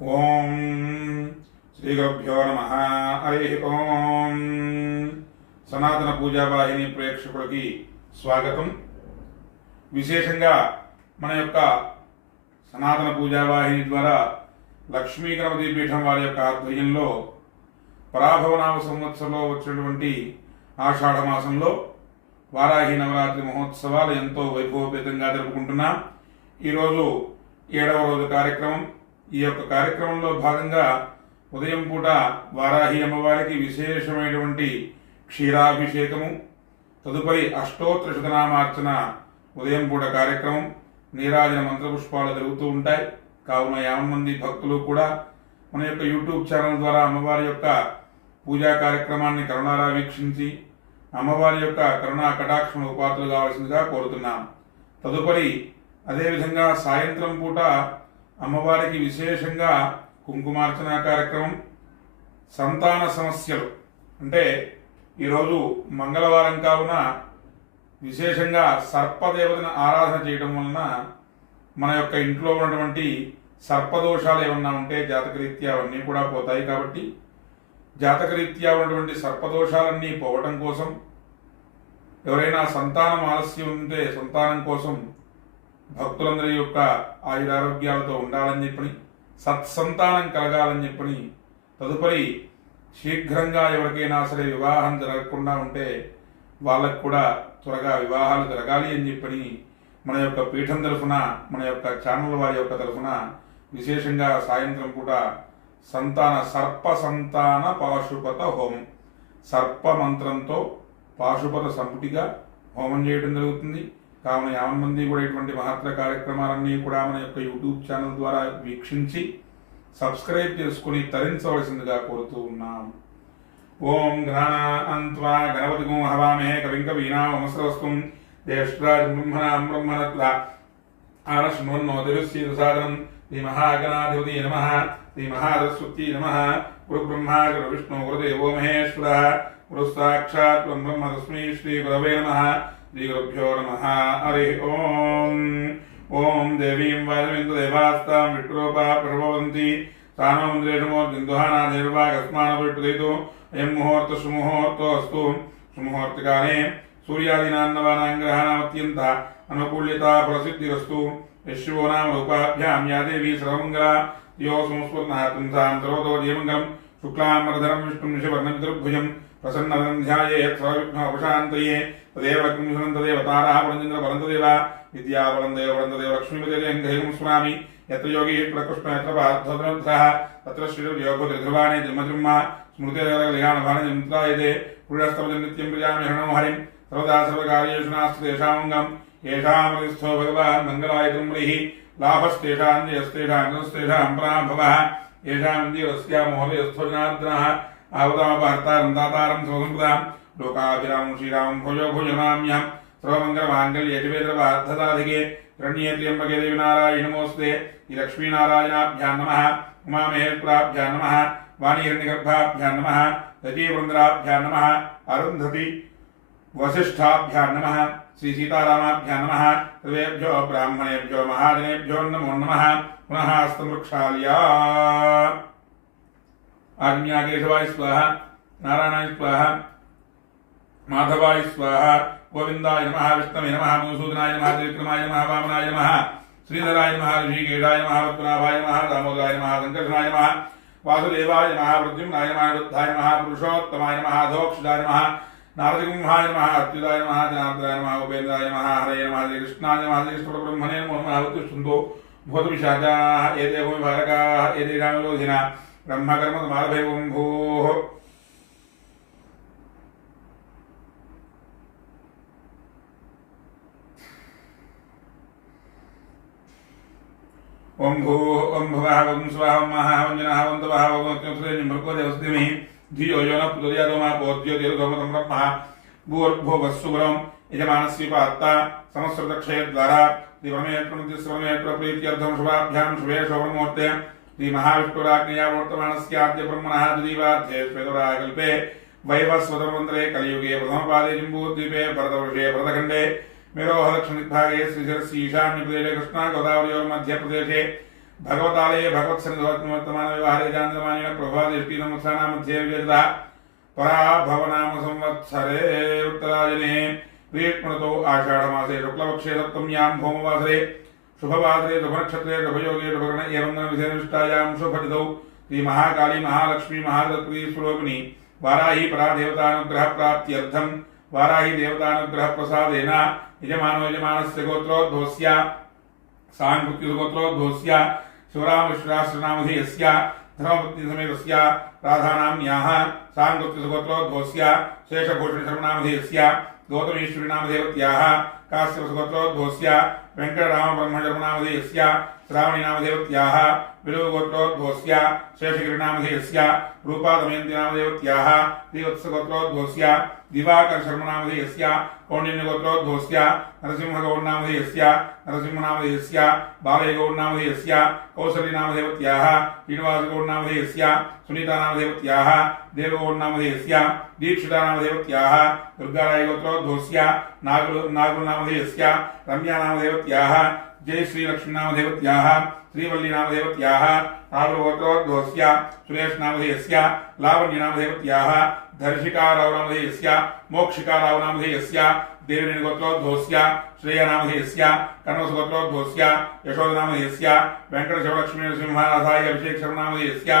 ఓం శ్రీ గురుభ్యో నమః. హరి ఓం. సనాతన పూజావాహిని ప్రేక్షకులకి స్వాగతం. విశేషంగా మన యొక్క సనాతన పూజావాహిని ద్వారా లక్ష్మీ గణపతి పీఠం వారి యొక్క ఆధ్వర్యంలో పరాభవనామ సంవత్సరంలో వచ్చినటువంటి ఆషాఢ మాసంలో వారాహి నవరాత్రి మహోత్సవాలు ఎంతో వైభవపేతంగా జరుపుకుంటున్నాం. ఈరోజు 7వ రోజు కార్యక్రమం. ఈ యొక్క కార్యక్రమంలో భాగంగా ఉదయం పూట వారాహి అమ్మవారికి విశేషమైనటువంటి క్షీరాభిషేకము, తదుపరి అష్టోత్తర శతనామార్చన ఉదయం పూట కార్యక్రమం, నీరాజన మంత్రపుష్పాలు జరుగుతూ ఉంటాయి. కావున 50 మంది భక్తులు కూడా మన యొక్క యూట్యూబ్ ఛానల్ ద్వారా అమ్మవారి యొక్క పూజా కార్యక్రమాన్ని కరుణారా వీక్షించి అమ్మవారి యొక్క కరుణా కటాక్షణ ఉపాత్తులు కావాల్సిందిగా కోరుతున్నాం. తదుపరి అదేవిధంగా సాయంత్రం పూట అమ్మవారికి విశేషంగా కుంకుమార్చన కార్యక్రమం, సంతాన సమస్యలు అంటే ఈరోజు మంగళవారం కావున విశేషంగా సర్పదేవతను ఆరాధన చేయడం వలన మన యొక్క ఇంట్లో ఉన్నటువంటి సర్పదోషాలు ఏమన్నా ఉంటే జాతకరీత్యా అవన్నీ కూడా పోతాయి. కాబట్టి జాతకరీత్యా ఉన్నటువంటి సర్పదోషాలన్నీ పోవటం కోసం, ఎవరైనా సంతానం ఆలస్యం ఉంటే సంతానం కోసం భక్తులందరి యొక్క ఆయురారోగ్యాలతో ఉండాలని చెప్పని, సత్సంతానం కలగాలని చెప్పని, తదుపరి శీఘ్రంగా ఎవరికైనా సరే వివాహం జరగకుండా ఉంటే వాళ్ళకు కూడా త్వరగా వివాహాలు జరగాలి అని చెప్పని మన యొక్క పీఠం తరఫున, మన యొక్క ఛానల్ వారి యొక్క తరఫున విశేషంగా సాయంత్రం పూట సర్ప సంతాన పాశుపత హోమం, సర్ప మంత్రంతో పాశుపత సంపుటిగా హోమం చేయడం జరుగుతుంది. కావున 50 మంది కూడా ఇటువంటి మహత్తర కార్యక్రమాలన్నీ కూడా మన యొక్క యూట్యూబ్ ఛానల్ ద్వారా వీక్షించి సబ్స్క్రైబ్ చేసుకుని తరించవలసిందిగా కోరుతూ ఉన్నాం. ఓం గణాన్త్వా గణపతిగం హవామహే కవిం కవీనామస్రవస్వం జ్యేష్ఠరాజం బ్రహ్మణత్వ ఆనశృణ్వన్నోతిరుస్సీదసాదనం శ్రీ మహాగణాధిపతి నమః. శ్రీ మహాసరస్వతీ నమః. గురు బ్రహ్మా గురు విష్ణు గురుదేవో మహేశ్వరః. గురు సాక్షాత్ బ్రహ్మ తస్మై శ్రీ గురవే నమః. శ్రీ గురుభ్యో నమః. హరి ఓం. ఓం దేవీం వాజమింద్రదేవాస్తాం విష్ణురూపా ప్రభవంతి స్థానోంద్రేషమోర్దిందుహానాదేర్వాగస్మానవిష్టుదైతో అయం ముహూర్త సుముహూర్తో అస్తు. సుముహూర్తకాలే సూర్యాదీనాన్నవానాంగ్రహాణమత్యంత అనుకూల్యత ప్రసిద్ధిరస్తు. యశ్వో నామ రూపాభ్యాం యా దేవీ సర్వమంగళా యో సంస్ఫుర్ణః తుంసాం సర్వతో జయమంగళం. శుక్లాంబరధరం విష్ణుం శివర్ణం చతుర్భుజం ప్రసన్నవదనం ధ్యాయేత్ సర్వవిఘ్నోపశాంతయే. తదేవ కింసనం తదేవ తారः బలంచంద్ర బలంతదేవ విద్యా బలందేవ బలంతదేవ లక్ష్మీపతిం స్మరామి. యత్ర యోగీశ్వర కృష్ణ యత్ర పార్థోద్రః తత్ర శ్రీయోగోధ్రువాణే జన్మజన్మ స్మృతిర్గలిహానభానజంత్రాయతే. పురుషస్తవ నిత్యం ప్రజామి హరణం హరిం సర్వదా సర్వకార్యేషు నాస్తి తేషామంగం. ఏషామరిస్థో భగవాన్ మంగళాయతం హ్రీః లాభస్తేషాం జయస్తేషాం జనస్తేషాం పరాభవః. ఏషాం దేవస్యా మోహయస్థో జనార్దనః ఆవతామపహర్తారం దాతారం స్వసంపదాం. లోకాభిరామం శ్రీరామం భోజో భోజనామ్యం సర్వమంగళమాంగళ్యే శివేంద్రవార్ధదాధికే రణ్యే త్ర్యంబకే దేవి నారాయణి నమోస్తుతే. ఈ లక్ష్మీనారాయణాభ్యాం నమః. ఉమామహేశ్వరాభ్యాం నమః. వాణీహిరణ్యగర్భాభ్యాం నమః. దతీవృందరాభ్యాం నమః. అరుంధతి వసిష్ఠాభ్యాం నమః. శ్రీ సీతారామాభ్యాం నమః. సర్వేభ్యో బ్రాహ్మణేభ్యో మహాజనేభ్యో నమో నమః. పునః హస్తమృక్షాళ్యా. ఆగ్న్యాకేశవాయ స్వాహ. నారాయణాయ స్వాహ. మాధవాయ స్వాహ. గోవిందాయ నమః. విష్ణవే నమః. మధుసూదనాయ నమః. త్రివిక్రమాయ నమః. వామనాయ నమః. శ్రీధరాయ నమః. ఋషికేశాయ నమః. పద్మనాభాయ నమః. దామోదరాయ నమః. సంకర్షణాయ నమః. వాసుదేవాయ నమః. ప్రద్యుమ్నాయ నమః. వృద్ధాయ నమః. పురుషోత్తమాయ నమః. అధోక్షితాయ నమః. నారదగుంహాయ నమః. అచ్యుతాయ నమః. జనార్దనాయ నమః. ఉపేంద్రాయ నమః. హరయ నమః. శ్రీకృష్ణాయ నమః. శ్రీకృష్ణబ్రహ్మణే నమో నమః. ఉత్తిష్టంతో భూతపిశాచాః ఏతే భూమిభారకాః ఏతే రామలోధినా బ్రహ్మకర్మమారభైవం భూః. ఓం భూ ఓం భవః ఓం స్వాహ ఓం మహా ఓం జనః ఓం తవః ఓం త్రిమృత్యుం భర్గోదేవస్తిమి ధియో యో నః ప్రచోదయాత్ పోద్యో దీర్ఘోమతం బ్రహ్మ భూర్భువస్సుబలం యజమానస్యపాత్త సమస్రతక్షయద్వారా శ్రీ పరమేశ్వర ప్రీత్యర్థం శుభాభ్యాం శుభే శోభముహూర్తే శ్రీ మహావిష్ణురాజ్ఞయా వర్తమానస్యాద్య బ్రహ్మణः ద్వితీయార్థే శ్వేతరాకల్పే వైవస్వతమంత్రే కలియుగే ప్రథమపాదే జంబూద్వీపే భరతవర్షే భరతఖण्डे मेरोहलक्ष्मीभागे श्रीशरसी ईशान्य प्रदेशे कृष्णा गोदावरी और मध्य प्रदेशे भगवतालये भगवत्सन्निधवर्तमान व्यवहारे जानमानेन प्रभादेष्टि नमस्कानां मध्ये विजयतः पराभवनाम संवत्सरे उत्तरायणे प्रीष्मणतो आषाढमासे शुक्लपक्षे सप्तम्यां भौमवासरे शुभवासरे शुभनक्षत्रे शुभयोगे शुभकर्ण एवं विशेषनिष्ठायां शुभतिथौ श्री महाकाली महालक्ष्मी महादत्ती स्वरूपिणी वाराही परादेवतानुग्रह प्राप्त्यर्थं वाराही देवतानुग्रह प्रसादेन यजमानो यजमानस्य गोत्रोद्भवस्य सांकृत्युगोत्रोद्भवस्य शिवरामविश्वासनामधेयस्य धर्मपत्नीसमेतस्य राधानाम्याः सांकृत्युगोत्रोद्भवस्य शेषभूषणशर्मनामधेयस्य गौतमीश्वरीनामधेवत्याः काश्यपसुगोत्रोद्भवस्य वेङ्कटरामब्रह्मशर्मनामधेयस्य श्रावणीनामधेवत्याः विलुवगोत्रोद्भवस्य शेषगिरिनामधेयस्य रूपादमयन्तीनामधेवत्याः श्रीवत्सगोत्रोद्भवस्य दिवाकरशर्मनामधेयस्य कौण्डिन्यगोत्रोद्भवस्य नरसिंहगौडनामधेयस्य नरसिंहनामधेयस्य बालयगौडनामधेयस्य कौसलीनामधेवत्याः श्रीनिवासगौडनामधेयस्य सुनीतानामधेवत्याः देवगौडनामधेयस्य दीक्षितानामधेवत्याः दुर्गारायगोत्रोद्भवस्य नागुलनामधेयस्य रम्यानामधेवत्याः जय श्रीलक्ष्मीनामधेवत्याः श्रीवल्लीनामधेवत्याः नागुलगोत्रोद्भवस्य सुरेशनामधेयस्य लावण्यनामधेवत्याः धर्षिकारावनामधेयस्य मोक्षिकारावनामधेयस्य देवनीगोत्रोद्भवस्य श्रेयनामधेयस्य कन्वसगोत्रोद्भवस्य यशोदनामधेयस्य वेङ्कटशिवलक्ष्मीनरसिंहनाथाय अभिषेकशर्मनामधेयस्य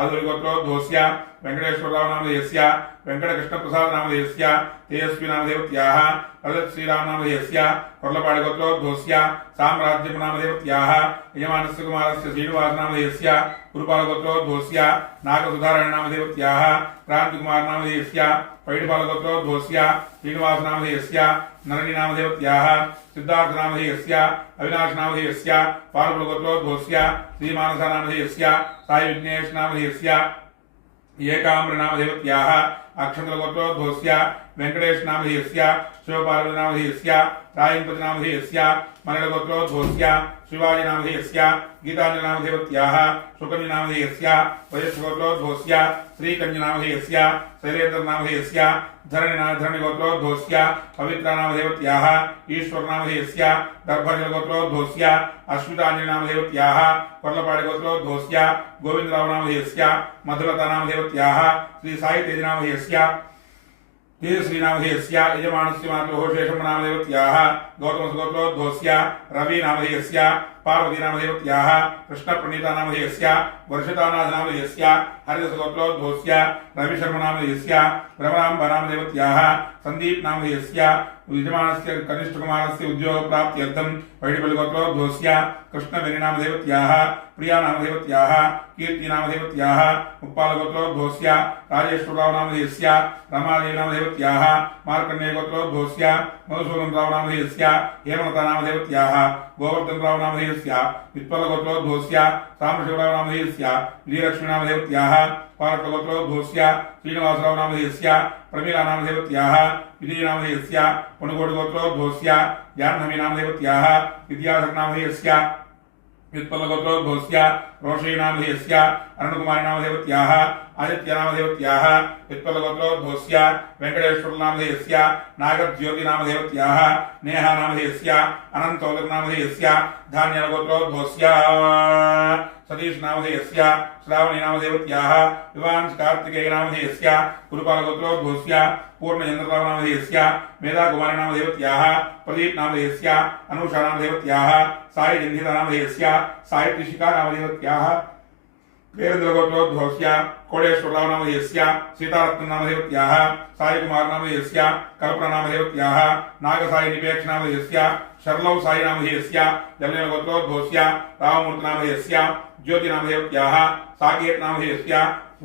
आदुर्गोत्रोद्भवस्य वेङ्कटेश्वररावनामधेयस्य वेङ्कटकृष्णप्रसादनामधेयस्य तेजस्वीनामधेवत्याः ललितश्रीरामनामधेयस्य कोर्लपाडिगोत्रोद्भवस्य साम्राज्यनामधेवत्याः यजमानस्य कुमारस्य श्रीनिवासनामधेयस्य गुरुपालगोत्रोद्भवस्य नागसुधारणनामधेवत्याः क्रान्तिकुमारनामधेयस्य पैडिपालगोत्रोद्भवस्य श्रीनिवासनामधेयस्य नरनीनामधेवत्याः सिद्धार्थनामधेयस्य अविनाशनामधेयस्य पालकुलगोत्रोद्भवस्य श्रीमानसनामधेयस्य साईविघ्नेशनामधेयस्य एकाम्रनामधेवत्याः अक्षत्रगोत्रोद्भवस्य वेङ्कटेशनामधेयस्य शिवपार्वतीनामधेयस्य रायंपतिनामधेयस्य मलयगोत्रोद्भवस्य शिवाजीनामधेयस्य गीताञ्जनामधेवत्याः शुकन्यनामधेयस्य वयस्गोत्रोद्भवस्य श्रीकन्यनामधेयस्य शैलेन्द्रनामधेयस्य धरणिगोत्रोद्भवस्य पवित्रानामधेवत्याः ईश्वरनामधेयस्य दर्भजलगोत्रोद्भवस्य अश्विताञ्जनामधेवत्याः कोर्लपाडिगोत्रोद्भवस्य गोविन्दरावनामधेयस्य मधुलतानामधेवत्याः श्री साईतेजनामधेयस्य तेजश्रीनामधेयस्य यजमानस्य मातुः शेषम्मनामधेवत्याः गौतमसगोत्रोद्भवस्य रविनामधेयस्य पार्वतीनामधेवत्याः कृष्णप्रणीतानामधेयस्य वर्षितानाथनामधेयस्य हरिदसगोत्रोद्भवस्य रविशर्मनामधेयस्य भ्रमराम्बनामधेवत्याः सन्दीपनामधेयस्य यजमानस्य कनिष्ठकुमारस्य उद्योगप्राप्त्यर्थं वैडिबलिगोत्रोद्भवस्य कृष्णवेणीनामधेवत्याः प्रियानामधेवत्याः कीर्तिनामधेवत्याः मुप्पालगोत्रोद्भवस्य राजेश्वररावनामधेयस्य रमादेवीनामधेवत्याः मार्कण्डेयगोत्रोद्भवस्य मधुसूदनरावनामधेयस्य हेमलतानामधेवत्याः गोवर्धनरावनामधेयस्य वित्पलगोत्रोद्भवस्य साम्बशिवरावनामधेयस्य विजयलक्ष्मीनामधेवत्याः पारकगोत्रोद्भवस्य श्रीनिवासरावनामधेयस्य प्रमीलानामधेवत्याः विजयनामधेयस्य पुनकोटिगोत्रोद्भवस्य जाह्नवीनामधेवत्याः विद्याधरनामधेयस्य व्युत्पन्नगोत्रोद्भवस्य रोषयनामधेयस्य अरुणकुमारीनामधेवत्याः आदित्यनामधेवत्याः व्युत्पन्नगोत्रोद्भवस्य वेङ्कटेश्वरनामधेयस्य नागज्योतिनामधेवत्याः नेहानामधेयस्य अनन्तोदकनामधेयस्य धान्यगोत्रोद्भवस्य सतीशनामधेयस्य श्रावणीनामधेवत्याः विवांशकार्तिकेयनामधेयस्य गुरुपालगोत्रोद्भवस्य पूर्णचन्द्ररावनामधेयस्य मेधाकुमारीनामधेवत्याः प्रदीपनामधेयस्य अनुषानामधेवत्याः साईजन्धितानामधेयस्य साईकृषिकानामधेवत्याः वीरेन्द्रगोत्रोद्भवस्य कोडेश्वररावनामधेयस्य सीतारत्ननामधेवत्याः साईकुमारनामधेयस्य कल्पनानामधेवत्याः नागसाईनिपेक्षनामधेयस्य शर्लौ साईनामधेयस्य जलनिगोत्रोद्भवस्य राममूर्तिनामधेयस्य ज्योतिनामधेवत्याः साकेतनामधेयस्य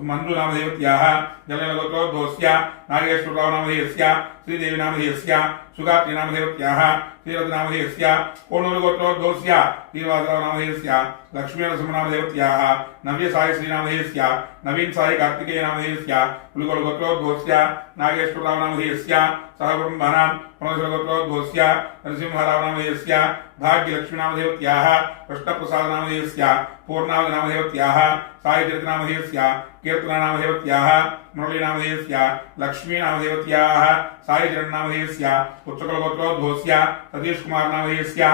मन्दुनामधेवत्याः जलनिगोत्रोद्भवस्य नागेश्वररावनामधेयस्य श्रीदेवीनामधेयस्य सुगात्रीनामधेवत्याः श्रीरथनामधेयस्य कोणूरुगोत्रोद्भवस्य श्रीनिवासरावनामधेयस्य लक्ष्मीनरसिंहनामधेवत्याः नव्यसायश्रीनामधेयस्य नवीन साई कार्तिकेयनामधेयस्य पुलिगोलगोत्रोद्भवस्य नागेश्वररावनामधेयस्य सहकुटुम्बानां पुनश्वरगोत्रोद्भवस्य नरसिंहरावनामधेयस्य भाग्यलक्ष्मीनामधेवत्याः कृष्णप्रसादनामधेयस्य पूर्णावनामधेवत्याः साईतीर्थनामधेयस्य कीर्तनामधेवत्याः मुरलीनामधेयस्य लक्ष्मीनामधेवत्याः साईचरणनामधेयस्य उत्सुकलगोत्रोद्भवस्य सतीशकुमारनामधेयस्य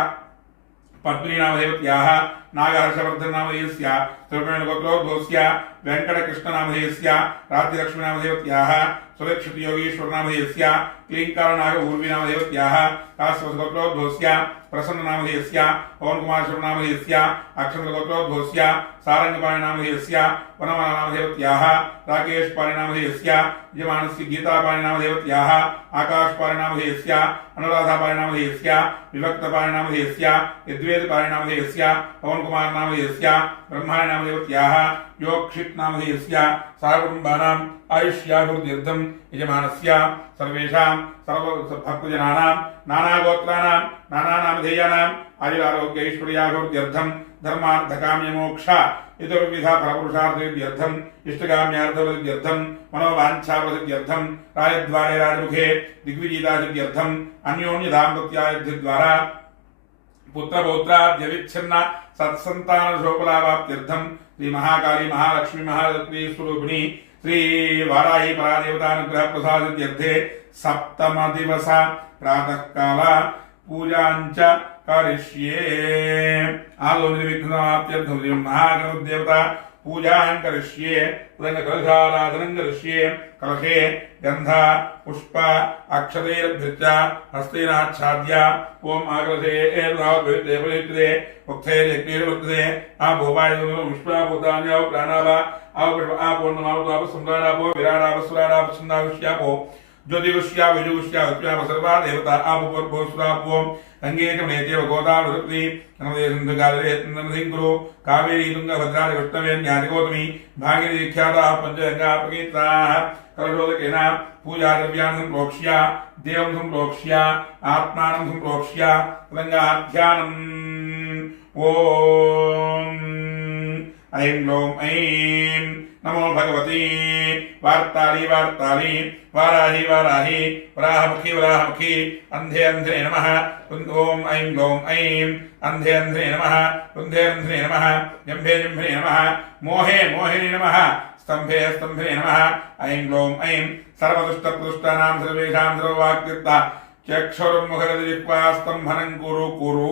पद्मिनी नाम देवत्याः नागहर्षवर्धन नाम देवस्य त्रिपुरेण गोत्रोद्भवस्य वेंकटकृष्ण नाम देवस्य राज्यलक्ष्मी नाम देवत्याः सुरक्षित योगीश्वर नाम देवस्य क्लींकार नाग उर्वी नाम देवत्याः काश्यप गोत्रोद्भवस्य प्रसन्न नाम देवस्य पवन कुमार शर्मा नाम देवस्य अक्षत्र गोत्रोद्भवस्य सारंगपाणि नाम देवस्य वनमाला नाम देवत्याः राकेश पाणि नाम देवस्य यजमानस्य गीतापाणि नाम देवत्याः आकाश पाणि नाम देवस्य अनुराधा पाणि नाम देवस्य विभक्त पाणि नाम देवस्य यद्वेद पाणि नाम देवस्य पवन कुमार नाम देवस्य ब्रह्माणि नाम देवत्याः योक्षित नाम देवस्य सर्वकुटुम्बानाम् आयुष्याभिवृद्ध्यर्थं यजमानस्य सर्वेषां सर्वभक्तजनानां नानागोत्राणां नानानामधेयानाम् आयुरारोग्यैश्वर्याभिवृद्ध्यर्थं धर्मार्थकाम्यमोक्ष इतरविधा फलपुरुषार्थसिद्ध्यर्थम् इष्टकाम्यार्थवृद्ध्यर्थं मनोवाञ्छावृद्ध्यर्थं राजद्वारे राजमुखे दिग्विजयसिद्ध्यर्थम् अन्योन्यदाम्पत्याद्वारा पुत्रपौत्राद्यविच्छिन्न सत्सन्तानशोकलाभाप्त्यर्थं श्री महाकाली महालक्ष्मी महालक्ष्मी स्वरूपिणी श्री वाराही परादेवतानुग्रह प्रसादित्यर्थे सप्तम दिवस प्रातः काल पूजाञ्च करिष्ये आदौ निर्विघ्नमाप्त्यर्थं महागणदेवता पूजां करिष्ये कलशाराधनं करिष्ये कलशे गंध पुष्प अक्षतैरभ्यर्च्य हस्तेनाच्छाद्य ओम आकलशे एर्देवते उक्थैर्यज्ञैर्वर्तते आभोपाय पुष्पाभूतान्याव प्राणावा आवपुष्प आपूर्णमावताप सम्राडापो विराडापस्वराडाप छन्दाविष्यापो ज्योतिविष्या विजुविष्या हत्याप सर्वा देवता आपूर्भोस्वरापो गंगे च नेतेव गोदावृत्ति नमदे सिंधुकाले नमसिंगुरु कावेरी तुंगभद्रा कृष्णवे ज्ञातिगौतमी भागीरथी विख्याताः पंचगंगा प्रकीर्ताः कलशोदकेन पूजा द्रव्यान् संप्रोक्ष्य देवं संप्रोक्ष्य आत्मानं संप्रोक्ष्य गंगाध्यानम् ओम ऐं ग्लौं ऐं नमो भगवती वार्ताली वार्ताली वाराही वाराही वराहमुखी वराहमुखी अंधे अंधे नमः ओम ऐं ग्लौं ऐं अंधे अंधे नमः रुन्धे रुन्धे नमः जम्भे जम्भे नमः मोहे मोहिनी नमः स्तंभे स्तंभे नमः ऐं ग्लौं ऐं सर्वदुष्टप्रदुष्टानां सर्वेषां सर्ववाक्कृता चक्षुर्मुखरजिह्वास्तंभनं कुरु कुरु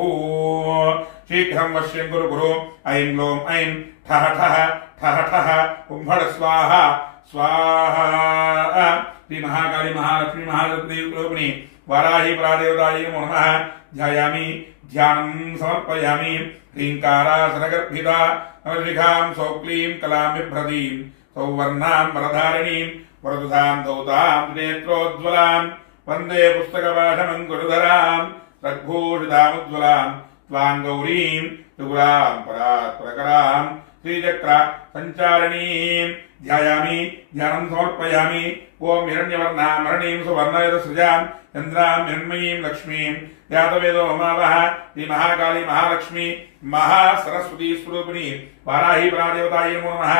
शीघ्रं वश्यं कुरु कुरु ऐं ग्लौं ऐं ठः ठः ठः ठः कुंभड़ स्वाहा स्वाहा श्री महाकाली महालक्ष्मी महालक्ष्मी वाराही परादेवतायै नमो नमः ध्यायामि ध्यानं समर्पयामि ह्रींकारासनगर्भिता नवशिखां सौक्लीं कलां बिभ्रतीं सौवर्णां वरधारिणीं वरदुधां दौतां नेत्रोज्ज्वलां वन्दे पुस्तकपाठमङ्कुरधरां रघ्भूषितामुज्ज्वलां त्वां गौरीं त्रिपुरां परात्परकरां श्रीचक्र संचारिणीं ध्यायामि ध्यानं समर्पयामि ओम हिरण्यवर्णामरणीं सुवर्णयतसृजां चन्द्रां हिरण्मयीं लक्ष्मीं यातवेदो ममावः श्री महाकाली महालक्ष्मी महासरस्वती स्वरूपिणी वाराही परादेवतायै नमो नमः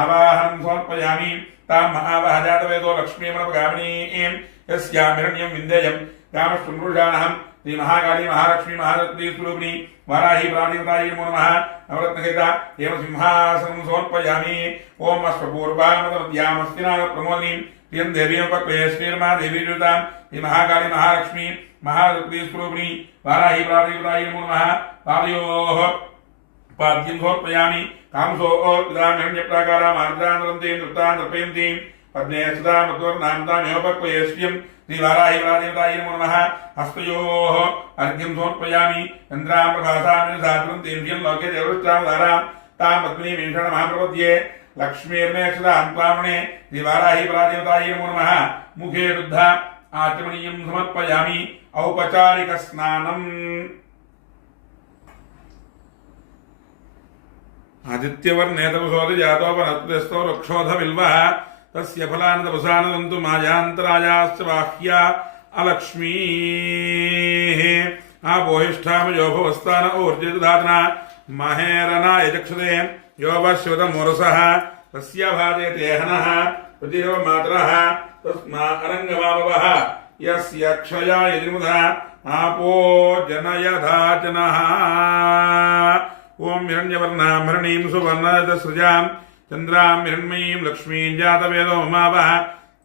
आवाहनं समर्पयामि तां महावः जातवेदो लक्ष्मीमनपगामिनीं यस्यां हिरण्यं विन्देयं कामश्चन्द्रुषाणहं श्री महाकाली महालक्ष्मी महालक्ष्मी स्वरूपिणी वाराही परादेवतायै नमो नमः नवरत्नखेता एवं सिंहासनं समर्पयामि ओम अश्वपूर्वामदमध्यामस्तिनाग प्रमोदिनीं प्रियं देवीमुपक्वये श्रीर्मादेवी जुतां श्री महाकाली महालक्ष्मी महालक्ष्मी स्वरूपिणी वाराही परादेवतायै नमो नमः पादयोः पाद्यं समर्पयामि कामसोऽर्पितां आर्द्रान्तरन्तीं नृत्तां तर्पयन्तीं पद्मे सुधां मध्वर्णां तामेवोपक्वये श्रियं श्री वाराही परादेवतायै नमो नमः हस्तयोः अर्घ्यं समर्पयामि चन्द्रां प्रभासां निधातुरन्तीं श्रियं लोके देवरुष्टां धारां तां पद्मिनीं वीक्षणमहाप्रपद्ये लक्ष्मीर्मे सुधां त्वामणे श्री वाराही परादेवतायै नमो नमः मुखे रुद्ध आचमनीयं समर्पयामि औपचारिकस्नानम् आदित्यवर्णे तपसोऽधि जातोपनत्वस्तो रक्षोधविल्वः तस्य फलानतपसानदन्तु मायान्तरायाश्च बाह्या अलक्ष्मीः आपोहिष्ठामयो भवस्तान ऊर्जितधातना महेरनाय चक्षुते यो वश्वतमोरसः तस्य भाजयते हनः प्रतिरो मातरः तस्मा अरङ्गमाववः यस्य क्षया यदिमुधा आपो जनयधाचनः ओम हिरण्यवर्णां हरणीं सुवर्णरजतसृजां चन्द्रां हिरण्मयीं लक्ष्मीं जातवेदो ममावः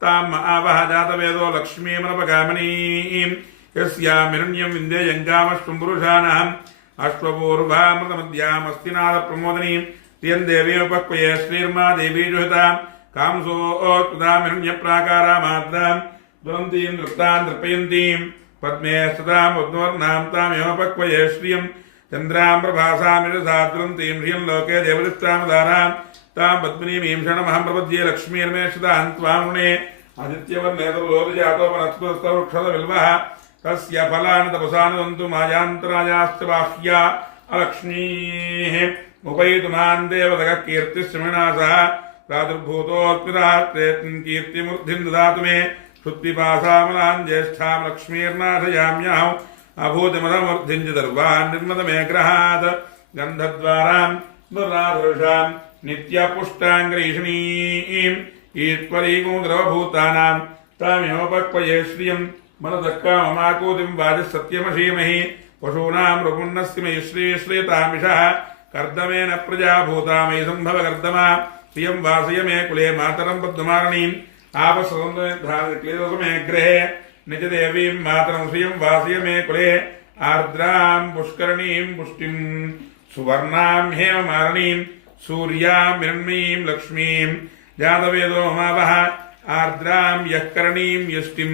तां महावः जातवेदो लक्ष्मीमनपगामिनीं यस्यां हिरण्यं विन्देयं कामश्वं पुरुषाणहं अश्वपूर्वामृतमध्यामस्तिनादप्रमोदनीं तियं देवीमुपक्वये श्रीर्मा देवी जुहतां कांसोत्कृतामिरण्यप्राकारामाद्रां दुरन्तीं दृप्तां दर्पयन्तीं पद्मे स्थिताम् उद्वर्णां तामेवोपक्वये श्रियं चन्द्रां प्रभासामिरसा दुरन्तीं श्रियं लोके देवदृष्टामदारां तां पद्मिनीं क्षणमहं प्रपद्ये लक्ष्मीर्मेषितां त्वां ऋणे आदित्यवर्णे तरुलोकजातो वनस्पतस्तवृक्षदविल्वः तस्य फलानि तपसानुदन्तु मायान्तरायाश्च बाह्या अलक्ष्मीः उपैतुमान् देवतः कीर्तिश्रमिणासः प्रादुर्भूतोऽस्मिरात्रे कीर्तिमूर्धिं ददातु मे क्षुत्पिपासामलान् ज्येष्ठां लक्ष्मीर्नाशयाम्यहम् अभूतिमदमूर्धिं च दर्वान् निर्मदमेग्रहात् गन्धद्वारां दुर्राधर्षां नित्यपुष्टाङ्गरीषणीम् ईश्वरीगो द्रवभूतानां तामेवोपक्वये श्रियं मनदक्काममाकोतिं वाजसत्यमशीमहि पशूनां रुपुन्नस्य मयि श्रीश्रीतामिषः कर्दमेन प्रजा भूतामयि सम्भव कर्दमा श्रियं वासय मे कुले मातरं पद्ममारणीम् आपसमे गृहे निजदेवीं मातरं श्रियं वासय मे कुले आर्द्रां पुष्करणीं पुष्टिं सुवर्णां हेममारणीं सूर्यां हिरण्मयीं लक्ष्मीं जातवेदो ममावः आर्द्रां यः करणीं यष्टिं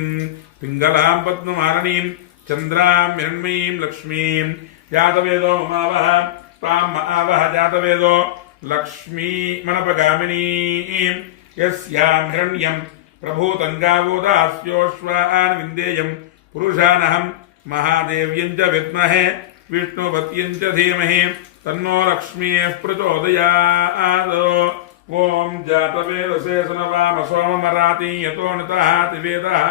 पिङ्गलां पद्ममारणीं चन्द्रां हिरण्मयीं लक्ष्मीं जातवेदो ममावः तां आवह जातवेदो लक्ष्मी मनपगामिनीं यस्यां हिरण्यं प्रभूतङ्गावोदास्योश्वान् विन्देयं पुरुषानहं महादेव्यं च विद्महे विष्णुपत्यं च धीमहि तन्नो लक्ष्मीः प्रचोदयात् ओम जातवेदसे सनवाम सोममराति यतो नितः तिवेदः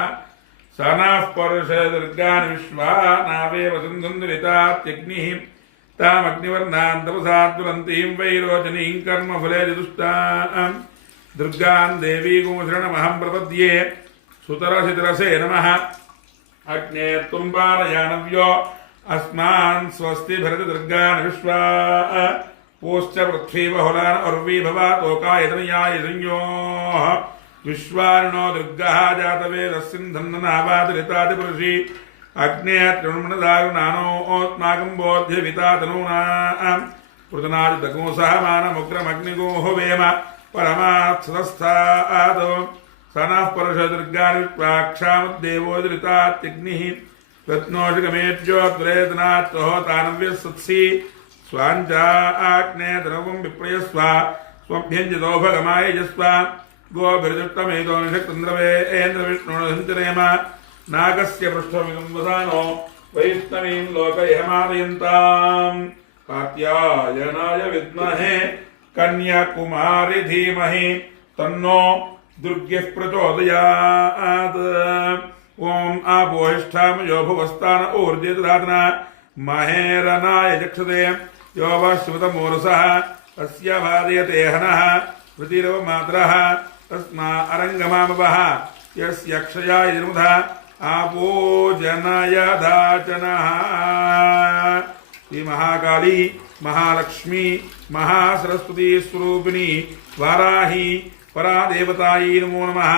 सनः परुषे दुर्गान् विश्वा नावेव सिन्धुन्दुरितात्यग्निः तामग्निवर्णां तपसाद्वलन्तीं वैरोचनीं कर्मफले दुष्टां दुर्गान् देवीं शरणमहं प्रपद्ये सुतरसितरसे नमः अग्ने त्वं पालयानव्यो अस्मान् स्वस्ति भरति दुर्गान् विश्वा पोश्च पृथ्वी बहुलान् अर्वी भवातोकाय तनयाय संयोः विश्वारिणो दुर्गः जातवेदस्सिन्धन्ननावादरितादिपुरुषी अग्ने तृणमणदारुणानोऽस्माकं बोध्यविता तनूनां पृतनादितगोसः मानमुग्रमग्निगोः वेम परमात्सदस्थात् स नः परुषदुर्गान् विश्वाक्षामुद्देवोदरितात्यग्निः रत्नोषिकमेज्योद्रेतनात्तोः तानव्यः सत्सि स्वाञ्चाग्ने द्रवं विप्रयस्व स्वभ्यञ्जितो भगमाय यस्व गोभिर्जुष्टमेतो निषक्तन्द्रवेन्द्रविष्णुर्हञ्चरेम नागस्य पृष्ठमिदं वदानो वैष्णवीं लोकयमादयन्ताम् कात्यायनाय विद्महे कन्याकुमारि धीमहि तन्नो दुर्गः प्रचोदयात् ओम आपोहिष्ठामयो भुवस्तान ऊर्जे दधातना महेरनाय चक्षते यो वश्रुतमूर्षः तस्य भार्यते हनः वृतिरवमात्रः तस्मा अरङ्गमामवः यस्य क्षयाय निर्मुधा आपो जनाय दाचनः। श्री महाकाली महालक्ष्मी महासरस्वती स्वरूपिणी वाराही परादेवतायै नमो नमः।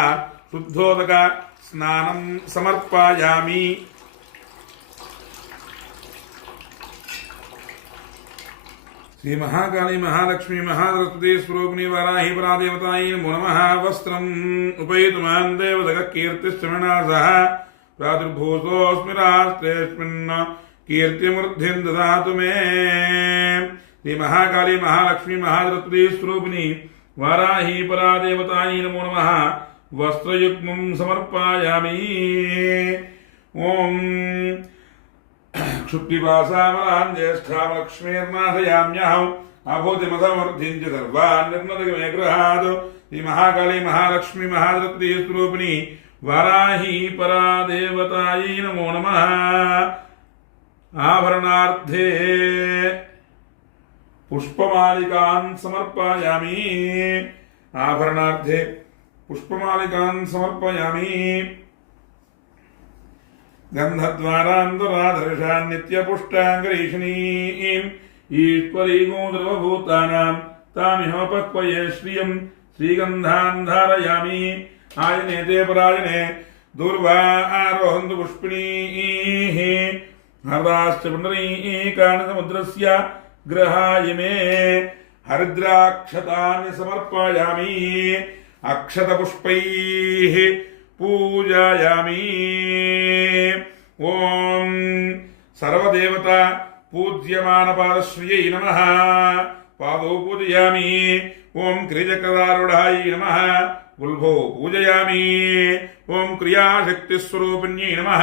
शुद्धोदक स्नानं समर्पयामि। श्री महाकाली महालक्ष्मी महासरस्वती स्वरूपिणी वाराही परादेवतायै नमो नमः। वस्त्रम् उपयुतमान् देवतः कीर्तिश्चमनासः प्रादुर्भूतोऽस्मि राष्ट्रेऽस्मिन् कीर्तिमूर्धिं ददातु मे। श्री महाकाली महालक्ष्मी महासरस्वती स्वरूपिणी वाराही परादेवतायै नमो नमः। वस्त्रयुग्मं समर्पयामि। ओम क्षुत्पिपासामलान् ज्येष्ठां लक्ष्मीर्नाशयाम्यहम् आभूतिमसमर्थिं च सर्वान् निर्मदमे गृहात्। श्री महाकाली महालक्ष्मी महासरस्वती स्वरूपिणी वाराही परादेवतायै नमो नमः। आभरणार्थे पुष्पमालिकान् समर्पयामि। आभरणार्थे पुष्पमालिकान् समर्पयामि। गन्धद्वारान्तराधर्षान् नित्यपुष्टाङ्गरीषणीम् ईश्वरीगो द्रवभूतानां तामिहोपक्वये श्रियं श्रीगन्धान् धारयामि। आयने ते परायणे दूर्वा आरोहन्तु पुष्पिणीः हरदाश्च पुण्डरीकानसमुद्रस्य ग्रहाय मे हरिद्राक्षतानि समर्पयामि अक्षतपुष्पैः पूजयामि। ओम सर्वदेवता पूज्यमानपादश्रियै नमः पादौ पूजयामि। ओम क्रियचक्रधारूढायै नमः गुल्भो पूजयामि। ओम क्रियाशक्तिस्वरूपिण्यै नमः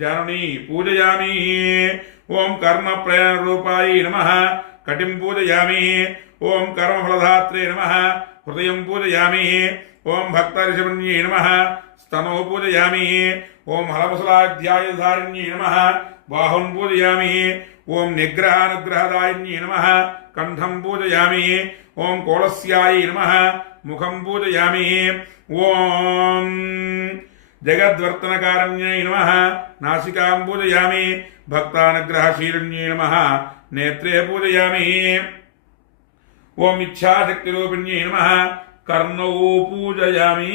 जाननी पूजयामि। ओम कर्मप्रेरणरूपायै नमः कटिं पूजयामि। ओम कर्मफलधात्रे नमः हृदयं पूजयामि। ओम भक्तऋषिपुण्यै नमः स्तनौ पूजयामि। ओम हलमसलाध्यायधारिण्यै नमः बाहुं पूजयामि। ओम निग्रहानुग्रहदायिन्यै नमः कंठं पूजयामि। ओम कोलस्यायै नमः मुखं पूजयामि। ओम जगद्वर्तनकारिण्यै नमः नासिकां पूजयामि। भक्तानुग्रहशीलिन्यै नमः नेत्रे पूजयामि। ओम इच्छाशक्तिरूपिण्यै नमः कर्णौ पूजयामि।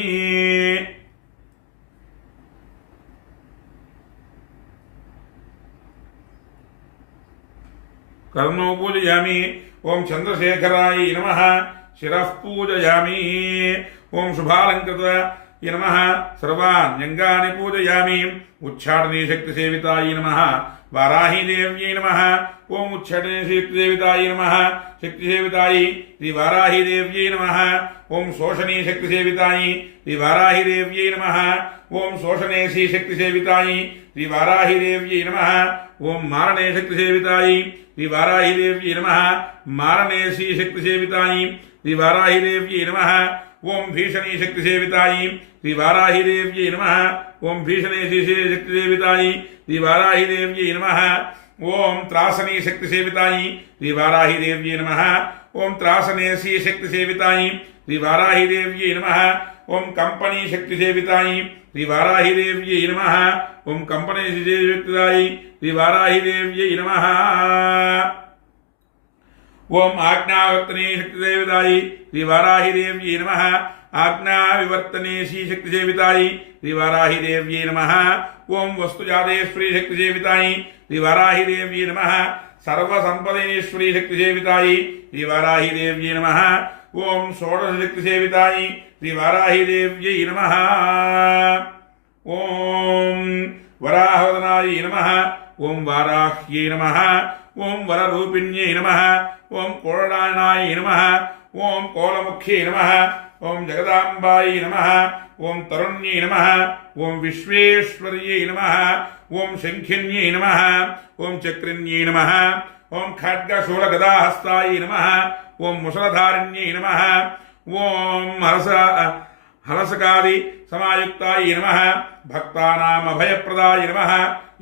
कर्णौ पूजयामि। ओम चंद्रशेखराय नमः शिरः पूजयामि। ओम शुभालंकृताय नमः सर्वाण्यंगानि पूजयामि। उच्चाटने शक्तिसेविताय नमः वाराही देव्यै नमः। ओम उच्चाटने शक्तिसेविताय नमः शक्तिसेविताय श्री वाराही देव्यै नमः। ओम शोषणे शक्तिसेविताय श्री वाराही देव्यै नमः। ओम शोषणे शक्तिसेविताय श्री वाराही देव्यै नमः। ओम मारणे शक्तिसेविताय श्री वाराही देव्यै नमः मारणे शक्तिसेविताय श्री वाराही देव्यै नमः। ओम भीषणी शक्तिसेविताय श्री वाराही देव्यै नमः। ओम भीषणे शक्तिसेविताय श्री वाराही देव्यै नमः। ओम त्रासनी शक्तिसेविताय श्री वाराही देव्यै नमः। ओम त्रासने शक्तिसेविताय श्री वाराही देव्यै नमः। ओम कंपनी शक्तिसेविताय श्री वाराही देव्यै नमः। ओम कंपनी शक्तिसेविताय श्री वाराही देव्यै नमः। ओम आज्ञावर्तने शक्तिसेविताय श्री वाराही देव्यै नमः। आज्ञा विवर्तने शक्तिसेविताय श्री वाराही देव्यै नमः। ओम वस्तुजातेश्वरी शक्तिसेविताय श्री वाराही देव्यै नमः। सर्वसंपदेश्वरी शक्तिसेविताय श्री वाराही देव्यै नमः। ओम षोडश शक्तिसेविताय श्री वाराही देव्यै नमः। ओम वराहवदनाय नमः। ओम वाराह्यै नमः। ओम वररूपिण्यै नमः। ओम कोरडानाय नमः। ओम कोलमुख्यै नमः। ओम जगदाम्बाय नमः। ओम तरुण्यै नमः। ओम विश्वेश्वर्यै नमः। ओम शंखिन्यै नमः। ओम चक्रिन्यै नमः। ओम खड्गशूलगदाहस्ताय नमः। ओम मुसलधारिण्यै नमः। ओम हलसकादि समायुक्ताय नमः। भक्तानाम अभयप्रदाय नमः।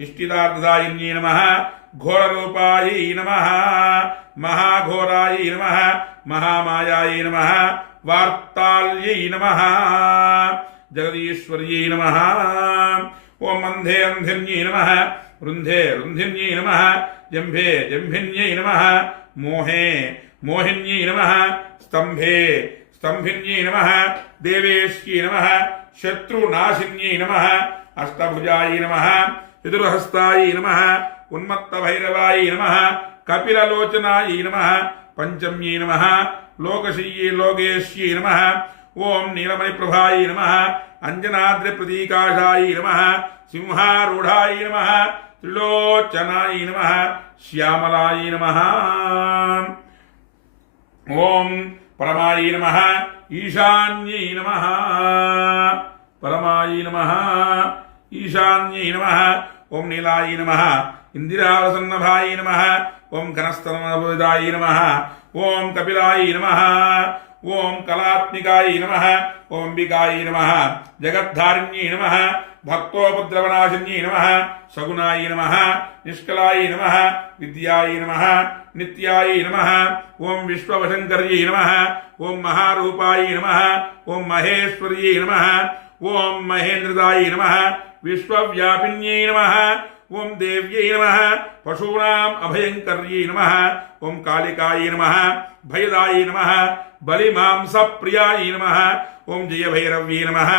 इष्टिदार्थदायिन्यै नमः। घोररूपाय नमः। महाघोराय नमः। महामायाय नमः। वार्ताल्यै नमः। जगदीश्वर्यै नमः। ओम अंधे अंधिन्यै नमः। रुन्धे रुन्धिन्यै नमः। जम्भे जम्भिन्यै नमः। मोहे मोहिन्यै नमः। स्तंभे स्तंभिन्यै नमः। देवेश्यै नमः। शत्रुनाशिन्यै नमः। अष्टभुजाय नमः। चतुर्हस्ताय नमः। उन्मत्तभैरवाय नमः। कपिललोचनाय नमः। पंचम्यै नमः। लोकशीये लोकेश्यै नमः। ओम नीलमणिप्रभाय नमः। अंजनाद्रिप्रतीकाशाय नमः। सिंहारूढ़ाय नमः। त्रिलोचनाय नमः। श्यामलाय नमः। ओम परमाय नमः। ईशान्यै नमः। परमाय नमः। ईशान्यै नमः। ओम नीलाय नमः। इंदिरावसन्नभाय नमः। ओम घनस्तनभुजाय नमः। ओम कपिलाय नमः। ओम कलात्मिकाय नमः। ओम अंबिकाय नमः। जगद्धारिण्यै नमः। भक्तोपद्रवनाशिन्यै नमः। सगुणाय नमः। निष्कलाय नमः। विद्याय नमः। नित्याय नमः। ओम विश्ववशंकर्यै नमः। ओम महारूपाय नमः। ओम महेश्वर्यै नमः। ओम महेन्द्रदाय नमः। विश्वव्यापिन्यै नमः। ओम देव्यै नमः। पशूनाम् अभयंकर्यै नमः। ओम कालिकाय नमः। भयदाय नमः। बलिमांसप्रियाय नमः। ओम जयभैरव्यै नमः।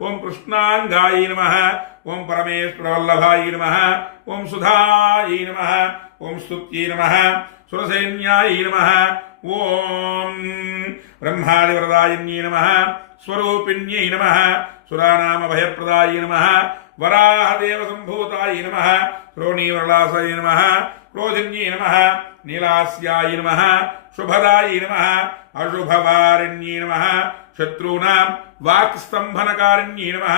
ओम कृष्णांगाय नमः। ओम परमेश्वरवल्लभाय नमः ओम सुधाय नमः ओम स्तुत्यै नमः सुरसैन्याय नमः ओम ब्रह्मादिवरदायिन्यै नमः स्वरूपिण्यै नमः सुरानामभयप्रदाय नमः वराहदेवसम्भूताय नमः श्रोणीवरलासाय नमः क्रोधिन्यै नमः नीलास्याय नमः शुभदाय नमः अशुभवारिण्यै नमः शत्रूणां वाक्स्तम्भनकारिण्यै नमः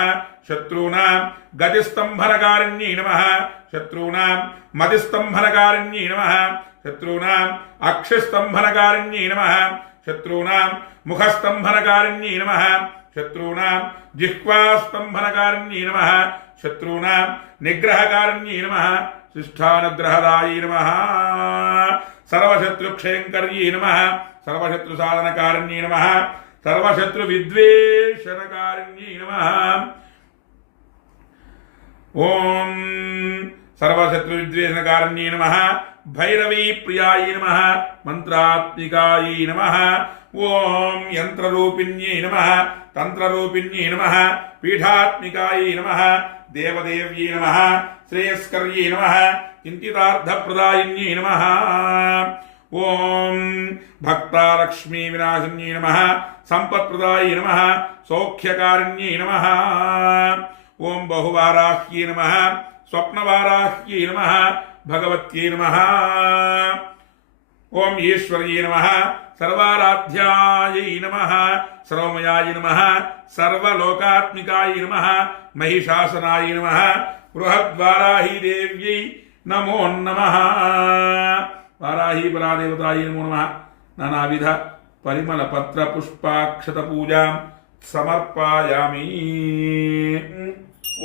शत्रूणां गतिस्तम्भनकारिण्यै नमः शत्रूणां मतिस्तम्भनकारिण्यै नमः शत्रूणां अक्षिस्तम्भनकारिण्यै नमः शत्रूणां मुखस्तम्भनकारिण्यै नमः शत्रूणां जिह्वास्तम्भनकारिण्यै नमः शत्रूणां निग्रहकारिण्यै नमः शिष्टानुग्रहदायै नमः सर्वशत्रुक्षयंकर्यै नमः सर्वशत्रुसाधनकारिण्यै नमः सर्वशत्रुविद्वेषणकारिण्यै नमः ओम सर्वशत्रुविद्वेषणकारिण्यै नमः भैरवी प्रियाय नमः मंत्रात्मिकायै नमः ओम यंत्ररूपिण्यै नमः तंत्ररूपिण्यै नमः पीठात्मिकायै नमः देवदेव्यै नमः श्रेयस्कर्यै नमः चिन्तितार्थप्रदायिन्यै नमः ओम भक्तालक्ष्मी विनाशिन्यै नमः संपत्प्रदायै नमः सौख्यकारिण्यै नमः ओम बहुवाराह्यै नमः स्वप्नवाराह्यै नमः भगवत्यै नमः ओम ईश्वर्यै नमः सर्वाराध्यायै नमः सर्वमयाय नमः सर्वलोकात्मिकाय नमः महिषासनाय नमः बृहद्वाराही देव्यै नमो नमः वाराही परादेवतायै नमो नमः नानाविध परिमल पत्र पुष्पाक्षत पूजां समर्पयामि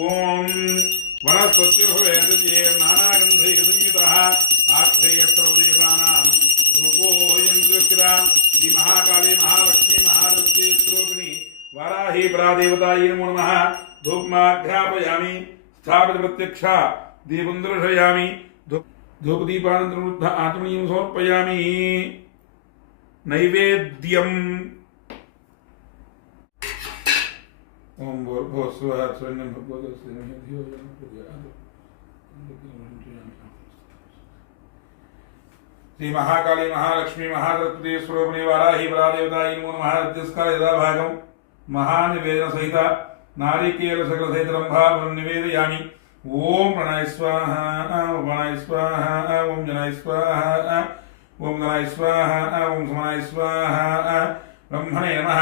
ओम वनस्पत्युर्भवेद्ये नानागन्धैर्संयुतः आख्रेयस्त्रदेवानां धूपोऽयं दृष्टिदा श्री महाकाली महालक्ष्मी महादत्ते स्वरूपिणी वाराही परादेवतायै नमो नमः धूपमाघ्रापयामि स्थापित प्रत्यक्षा दीपं दर्शयामि धूपदीपानन्तरमुद्ध आत्मनीयं समर्पयामि नैवेद्यम् ओम भूर्भुवस्सुवः स्वर्णं भगवतो श्रीमहि धियो यो नः प्रचोदयात् श्री महाकाली महालक्ष्मी महादत्ते स्वरूपिणी वाराही परादेवतायै नमो नमः रजस्कार यदा भागं महानिवेदन सहित नारिकेल सकल सहित रंभाफलं निवेदयामि ओम प्रणय स्वाहा ओम प्रणय स्वाहा ओम जनाय स्वाहा ओम गणाय स्वाहा ओम समाय स्वाहा ब्रह्मणे नमः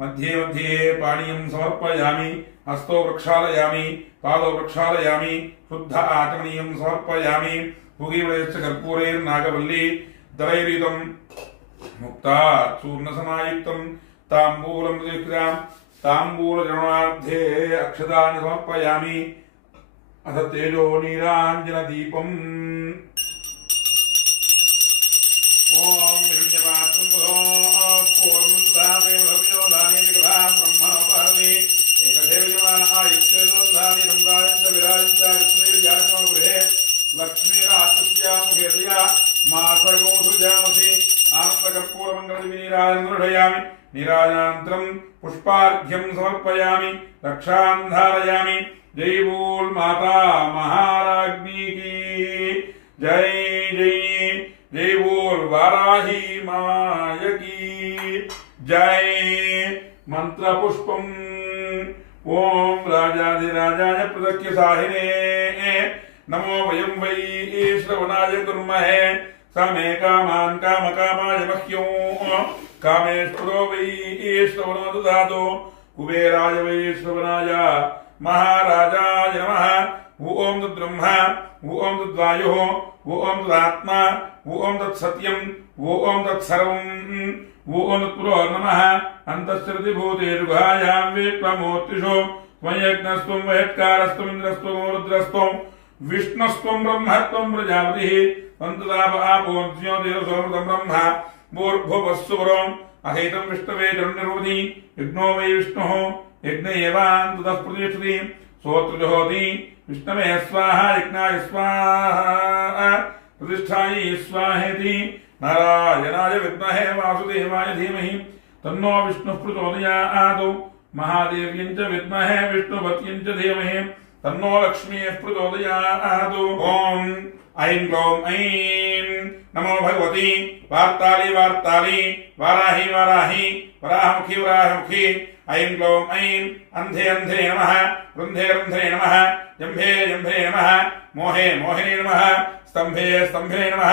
मध्ये मध्ये पाणीयं समर्पयामि हस्तो प्रक्षालयामि पादौ प्रक्षालयामि शुद्ध आचमनीयं समर्पयामि भुगिवलयश्च कर्पूरैर्नागवल्ली दलैरितं मुक्ता चूर्णसमायुक्तं ताम्बूलं दीक्षां ताम्बूलचरणार्थे अक्षतानि समर्पयामि अथ तेजो नीराञ्जनदीपम् ओम हिरण्यपात्रं पूर्णदादेवधव्योदाने जगदां ब्रह्मोपहरति एकदेवयमान आयुष्येदोदाने संगायं च विराजं च विष्णुर्यात्मो गृहे लक्ष्मीरात्स्या मुखेतया मासगो सुजामसि आनन्दकर्पूरमङ्गलविनीराजनं नीराजनानन्तरं पुष्पार्घ्यं समर्पयामि रक्षां धारयामि जय बोल माता महाराज्ञी की जय जय जय बोल वाराही माय की जय मंत्र पुष्पम ओम राजाधिराजाय प्रदक्ष साहिने नमो वयं वै श्रवणाय कुर्महे समे कामान् कामकामाय मह्यं कामेश्वरो वै श्रवणो ददातु कुबेराय वै श्रवणाय महाराजाय नमः ओम तद्ब्रह्मा ओम तद्वायुः ओम तदात्मा ओम तत्सत्यम् ओम तत्सर्वम् ओम तत्पुरो नमः अन्तश्चरति भूतेषु गुहायां वेत्त्वमूर्तिषु त्वयज्ञस्त्वं वयत्कारस्त्वम् इन्द्रस्त्वं रुद्रस्त्वं विष्णुस्त्वं ब्रह्मत्वं प्रजापतिः तन्तदाप आपो ज्योतिरसोमृतं ब्रह्म भूर्भुवस्सुवरोम् अहैतं विष्णवे जन्निर्वृति यज्ञो वै विष्णुः यज्ञ एवान्ततः प्रतिष्ठति सोत्रजहोति विष्णवे स्वाहा यज्ञाय स्वाहा प्रतिष्ठायै स्वाहेति नारायणाय विद्महे वासुदेवाय धीमहि तन्नो विष्णुः प्रचोदयात् महादेव्यै च विद्महे विष्णुपत्यै च धीमहि तन्नो लक्ष्मी प्रचोदयात्। ओम ऐं ग्लौं ऐं नमो भगवती वार्ताली वार्ताली वाराही वाराही वराहमुखी वराहमुखी। ऐं ग्लौं ऐं अंधे अंधे नमः रुन्धे रुन्धे नमः जम्भे जम्भे नमः मोहे मोहिने नमः स्तंभे स्तंभे नमः।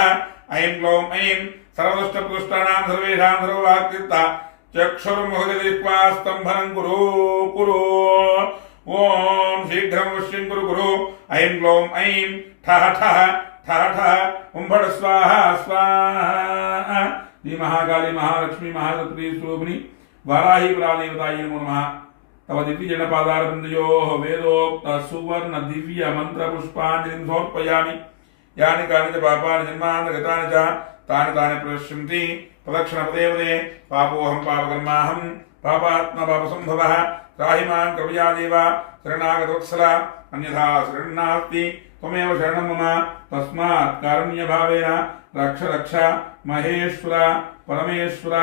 ऐं ग्लौं ऐं सर्वदुष्टपुष्टानां सर्वेषां सर्ववाक्कृता चक्षुर्मुखगतिर्वा स्तंभनं कुरु कुरु। ओम शीघ्रं वश्यं कुरु कुरु। ऐं ग्लौं ऐं ठः ठः ठः ठः उम्भट स्वाहा स्वाहा। श्री महाकाली महालक्ष्मी महासती स्वरूपिणी वाराही परादेवतायै नमो नमः। तव दिव्य जनपादारविन्दयोः वेदोक्त सुवर्ण दिव्य मंत्र पुष्पाञ्जलिं समर्पयामि। यानि कानि च पापानि जन्मान्तरगतानि च तानि तानि प्रणश्यन्ति प्रदक्षिणपदे पदे। पापोऽहं पापकर्माहं पापात्मा पापसम्भवः त्राहि मां कृपया देव शरणागतवत्सला अन्यथा शरणं त्वमेव शरणं मम तस्मात् कारुण्यभावेन रक्ष रक्ष महेश्वर परमेश्वर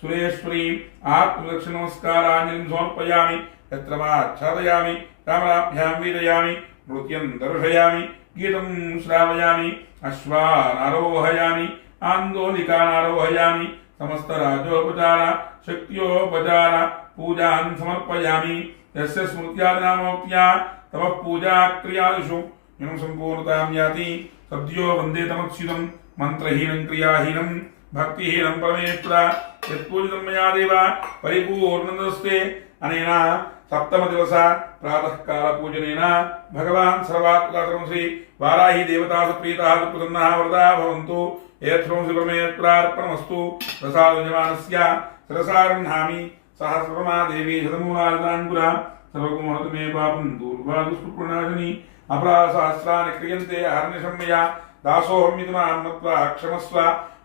सुरेश्वरी। आत्मदक्ष नमस्काराञ्जलिं समर्पयामि। यत्र माच्छादयामि रामराभ्यां वीरयामि नृत्यं दर्शयामि गीतं श्रावयामि अश्वानारोहयामि आन्दोलिकानारोहयामि समस्त राजोपचार शक्त्योपचार पूजां समर्पयामि। यस्य स्मृत्यादिनामोक्त्या तव पूजा क्रियादिषु इमं सम्पूर्णतां याति सद्यो वन्दे तमच्युतं मन्त्रहीनं क्रियाहीनं भक्तिहीनं परमेश्वर यत्पूजितं मया देव परिपूर्णदस्ते। अनेन सप्तम दिवस प्रातः काल पूजनेन भगवान् सर्वात्मका श्री वाराही देवता प्रीतः प्रसन्नः वरदा भवन्तु। एतत् श्री परमेश्वरार्पणमस्तु। प्रसादयमानस्य शिरसागृह्णामि सहस्रमा देवी शतमूलालताङ्कुरा सर्वगुणवतु मे पापं दूर्वा दुष्कृपणाशिनी अपराधसहस्राणि क्रियन्ते अहर्निशं मया दासोऽहमिति मां नत्वा क्षमस्व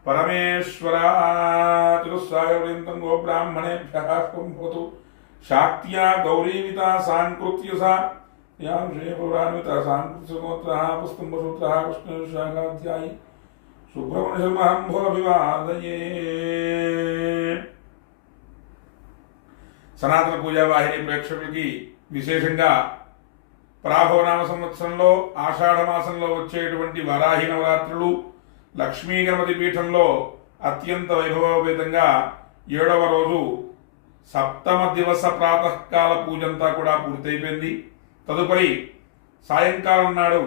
परमेश्वरा। चतुस्सागरपर्यन्तं गोब्राह्मणेभ्यः शुभं भवतु। शाक्त्या गौरीविता सांकृत्यसा या विषयपौरान्विता सांकृत्यसमोत्रः पुस्तम्भसूत्रः कृष्णशाखाध्यायी सुब्रह्मण्यशर्मारम्भोऽभिवादये। సనాతన పూజా వాహిని ప్రేక్షకులకి విశేషంగా పరాభవనామ సంవత్సరంలో ఆషాఢ మాసంలో వచ్చేటువంటి వారాహి నవరాత్రులు లక్ష్మీ గణపతి పీఠంలో అత్యంత వైభవోపేతంగా 7వ రోజు సప్తమ దివస ప్రాతకాల పూజంతా కూడా పూర్తయిపోయింది. తదుపరి సాయంకాలం నాడు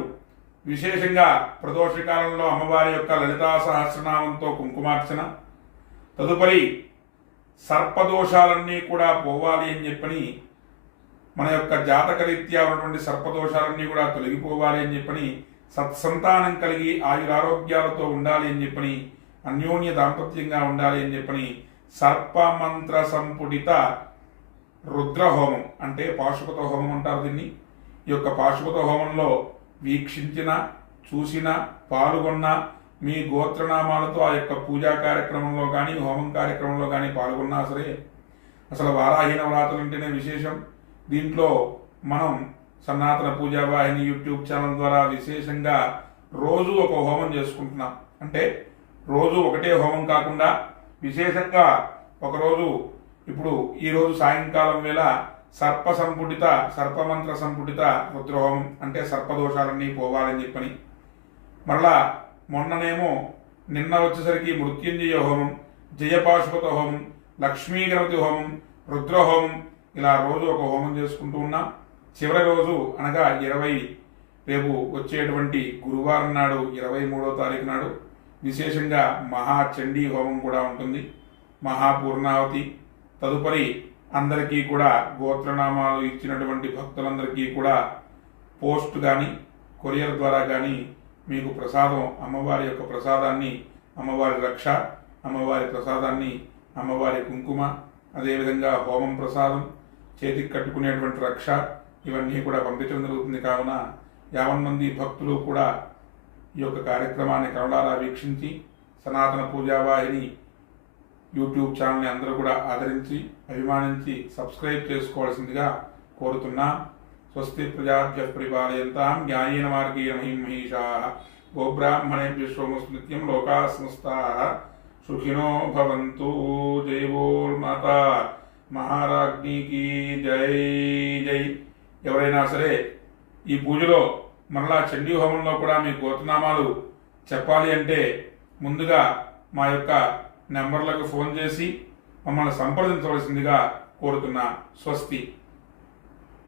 విశేషంగా ప్రదోషకాలంలో అమ్మవారి యొక్క లలితా సహస్రనామంతో కుంకుమార్చన, తదుపరి సర్పదోషాలన్నీ కూడా పోవాలి అని చెప్పని మన యొక్క జాతక రీత్యా ఉన్నటువంటి సర్పదోషాలన్నీ కూడా తొలగిపోవాలి అని చెప్పని సత్సంతానం కలిగి ఆయురారోగ్యాలతో ఉండాలి అని చెప్పని అన్యోన్య దాంపత్యంగా ఉండాలి అని చెప్పని సర్పమంత్ర సంపుటిత రుద్రహోమం అంటే పాశుపత హోమం అంటారు దీన్ని. ఈ యొక్క పాశుపత హోమంలో వీక్షించిన చూసిన పాల్గొన్న మీ గోత్రనామాలతో ఆ యొక్క పూజా కార్యక్రమంలో కానీ హోమం కార్యక్రమంలో కానీ పాల్గొన్నా సరే అసలు వారాహి నవరాత్రులు అంటేనే విశేషం. దీంట్లో మనం సనాతన పూజా వాహిని యూట్యూబ్ ఛానల్ ద్వారా విశేషంగా రోజు ఒక హోమం చేసుకుంటున్నాం. అంటే రోజు ఒకటే హోమం కాకుండా విశేషంగా ఒకరోజు ఇప్పుడు ఈరోజు సాయంకాలం వేళ సర్పమంత్ర సంపుటిత రుద్రహోమం అంటే సర్పదోషాలన్నీ పోవాలని చెప్పని, మరలా మొన్ననేమో నిన్న వచ్చేసరికి మృత్యుంజయ హోమం, జయపాశుపత హోమం, లక్ష్మీ గణపతి హోమం, రుద్రహోమం ఇలా రోజు ఒక హోమం చేసుకుంటూ ఉన్నాం. చివరి రోజు అనగా 20 రేపు వచ్చేటువంటి గురువారం నాడు 23వ తారీఖు నాడు విశేషంగా మహాచండీ హోమం కూడా ఉంటుంది, మహాపూర్ణావతి. తదుపరి అందరికీ కూడా గోత్రనామాలు ఇచ్చినటువంటి భక్తులందరికీ కూడా పోస్ట్ కానీ కొరియర్ ద్వారా కానీ మీకు ప్రసాదం అమ్మవారి యొక్క ప్రసాదాన్ని, అమ్మవారి రక్ష, అమ్మవారి ప్రసాదాన్ని, అమ్మవారి కుంకుమ, అదేవిధంగా హోమం ప్రసాదం, చేతికి కట్టుకునేటువంటి రక్ష ఇవన్నీ కూడా పంపించడం జరుగుతుంది. కావున 50 మంది భక్తులు కూడా ఈ యొక్క కార్యక్రమాన్ని కరుణారా వీక్షించి సనాతన పూజావాహిని యూట్యూబ్ ఛానల్ని అందరూ కూడా ఆదరించి అభిమానించి సబ్స్క్రైబ్ చేసుకోవాల్సిందిగా కోరుతున్నా. స్వస్తి ప్రజాభ్య పరిపాలయంతాం న్యాయేన మార్గేణ మహిమహీషాః గోబ్రాహ్మణేభ్యః శుభమస్తు నిత్యం లోకాః సమస్తాః సుఖినో భవంతు. జై బోల్ మాతా మహారాజ్ఞికి జై జై. ఎవరైనా సరే ఈ పూజలో మరలా చండీ హోమంలో కూడా మీ గోత్రనామాలు చెప్పాలి అంటే ముందుగా మా యొక్క నెంబర్లకు ఫోన్ చేసి మమ్మల్ని సంప్రదించవలసిందిగా కోరుతున్నా. స్వస్తి.